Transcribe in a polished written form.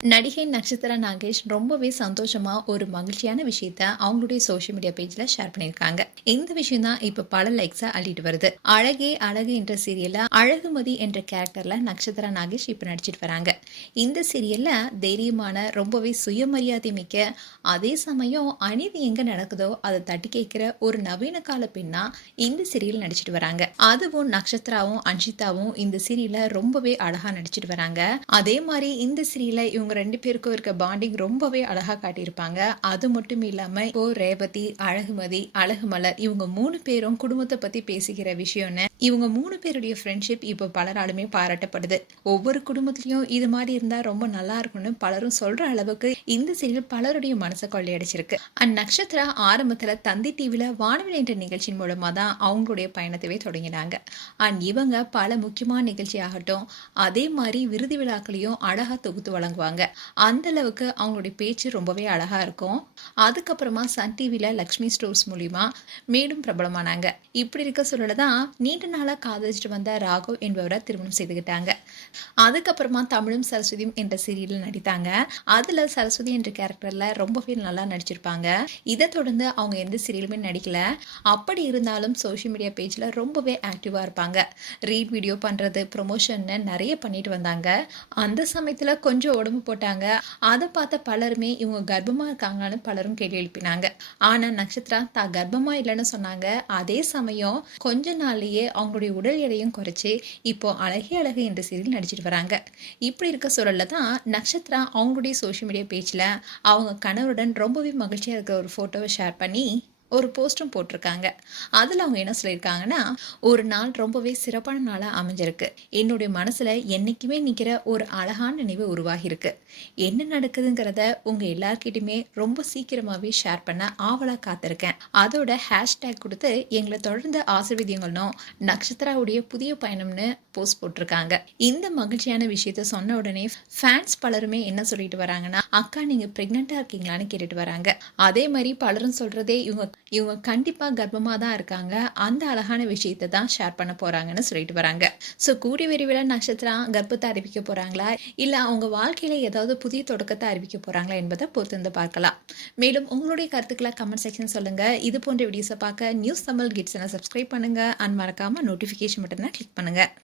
நடிகை நட்சத்திர நாகேஷ் ரொம்பவே சந்தோஷமா ஒரு மகிழ்ச்சியான விஷயத்த அவங்களுடைய சோஷியல் மீடியா பேஜ்ல ஷேர் பண்ணியிருக்காங்க. இந்த விஷயம் தான் இப்ப பல லைக்ஸா அள்ளிட்டு வருது. அழகே அழகு என்ற சீரியல்ல அழகுமதி என்ற கேரக்டர்ல நட்சத்திர நாகேஷ் இப்ப நடிச்சிட்டு வராங்க. இந்த சீரியல்ல தைரியமான, ரொம்பவே சுயமரியாதை மிக்க, அதே சமயம் அநீதி எங்க நடக்குதோ அதை தட்டி கேட்கிற ஒரு நவீன கால பெண்ணா இந்த சீரியல் நடிச்சிட்டு வராங்க. அதுவும் நட்சத்திராவும் அஞ்சிதாவும் இந்த சீரியல்ல ரொம்பவே அழகா நடிச்சிட்டு வராங்க. அதே மாதிரி இந்த சீரியல்ல இவங்க 2 பேருக்கும் இருக்க பாண்டிங் ரொம்பவே அழகா காட்டியிருப்பாங்க. அது மட்டும் இல்லாம இப்போ ரேவதி, அழகுமதி, அழகுமலர் இவங்க 3 பேரும் குடும்பத்தை பத்தி பேசிக்கிற விஷயம்னு இவங்க 3 பேருடைய ஃப்ரெண்ட்ஷிப் இப்போ பலராலுமே பாராட்டப்படுது. ஒவ்வொரு குடும்பத்திலயும் இது மாதிரி இருந்தா ரொம்ப நல்லா இருக்கும்னு பலரும் சொல்ற அளவுக்கு இந்த சீரியல் பலருடைய மனசை கொள்ளையடிச்சிருக்கு. நட்சத்திரா ஆரம்பத்துல தந்தி டிவில வானவில் என்ற நிகழ்ச்சியின் மூலமா தான் அவங்களுடைய பயணத்தவே தொடங்கினாங்க. இவங்க பல முக்கியமான நிகழ்ச்சி ஆகட்டும், அதே மாதிரி விருது விழாக்களையும் அழகா தொகுத்து வழங்குவாங்க. அந்த அளவுக்கு அவங்களுடைய பேச்சு ரொம்பவே அழகா இருக்கும். அதுக்கப்புறமா சன் டிவில லக்ஷ்மி ஸ்டோர்ஸ் மூலியமா மேலும் பிரபலமானாங்க. இப்படி இருக்க சூழல தான் நீண்ட நாளா காதலிச்சுட்டு வந்த ராகவ் என்பவரை திருமணம் செய்துக்கிட்டாங்க. அதுக்கப்புறமா தமிழும் சரஸ்வதியும் என்ற சீரியலில் நடித்தாங்க. அதுல சரஸ்வதி என்ற கேரக்டர்ல ரொம்பவே நல்லா நடிச்சிருப்பாங்க. இதை தொடர்ந்து அவங்க எந்த சீரியலுமே நடிக்கல. அப்படி இருந்தாலும் சோஷியல் மீடியா பேஜ்ல ரொம்பவே ஆக்டிவா இருப்பாங்க. ரீட் வீடியோ பண்றது, ப்ரொமோஷன் நிறைய பண்ணிட்டு வந்தாங்க. அந்த சமயத்துல கொஞ்சம் உடம்பு போட்டாங்க. அதை பார்த்த பலருமே இவங்க கர்ப்பமா இருக்காங்கன்னு பலரும் கேள்வி எழுப்பினாங்க. ஆனா நட்சத்திரா தான் கர்ப்பமா இல்லைன்னு சொன்னாங்க. அதே சமயம் கொஞ்ச நாள்லயே அவங்களுடைய உடல் எடையும் குறைச்சு இப்போ அழகே அழகு என்ற சீரியல் நடிச்சிட்டு வராங்க. இப்படி இருக்க சூழல்ல தான் நட்சத்திரா அவங்களுடைய சோஷியல் மீடியா பேஜ்ல அவங்க கணவருடன் ரொம்பவே மகிழ்ச்சியா இருக்கிற ஒரு போட்டோவை ஷேர் பண்ணி ஒரு போஸ்டும் போட்டிருக்காங்க. அதில் அவங்க என்ன சொல்லியிருக்காங்கன்னா, ஒரு நாள் ரொம்பவே சிறப்பான நாளாக அமைஞ்சிருக்கு. என்னுடைய மனசில் என்றைக்குமே நிற்கிற ஒரு அழகான நினைவு உருவாகியிருக்கு. என்ன நடக்குதுங்கிறத உங்கள் எல்லார்கிட்டையுமே ரொம்ப சீக்கிரமாகவே ஷேர் பண்ண ஆவலாக காத்திருக்கேன். அதோட ஹேஷ்டேக் கொடுத்து எங்களை தொடர்ந்து ஆசீர்வதிங்களும் நட்சத்திராவுடைய புதிய பயணம்னு போஸ்ட் போட்டிருக்காங்க. இந்த மகிழ்ச்சியான விஷயத்த சொன்ன உடனே ஃபேன்ஸ் பலருமே என்ன சொல்லிட்டு வராங்கன்னா, அக்கா நீங்கள் ப்ரெக்னெண்ட்டாக இருக்கீங்களான்னு கேட்டுட்டு வராங்க. அதே மாதிரி பலரும் சொல்கிறதே இவங்க கண்டிப்பா கர்ப்பமா தான் இருக்காங்க. அந்த அழகான விஷயத்தை தான் ஷேர் பண்ண போறாங்கன்னு சொல்லிட்டு வராங்க. ஸோ கூடிய விரைவில் நட்சத்திரா கர்ப்பத்தை அறிவிக்க போறாங்களா, இல்ல அவங்க வாழ்க்கையில ஏதாவது புதிய தொடக்கத்தை அறிவிக்க போறாங்களா என்பதை பொறுத்திருந்து பார்க்கலாம். மேலும் உங்களுடைய கருத்துக்களை கமெண்ட் செக்ஷன் சொல்லுங்க. இது போன்ற வீடியோஸை பார்க்க நியூஸ் தமிழ் கிட்ஸ் சப்ஸ்கிரைப் பண்ணுங்க. மறக்காம நோட்டிஃபிகேஷன் பட்டனை கிளிக் பண்ணுங்க.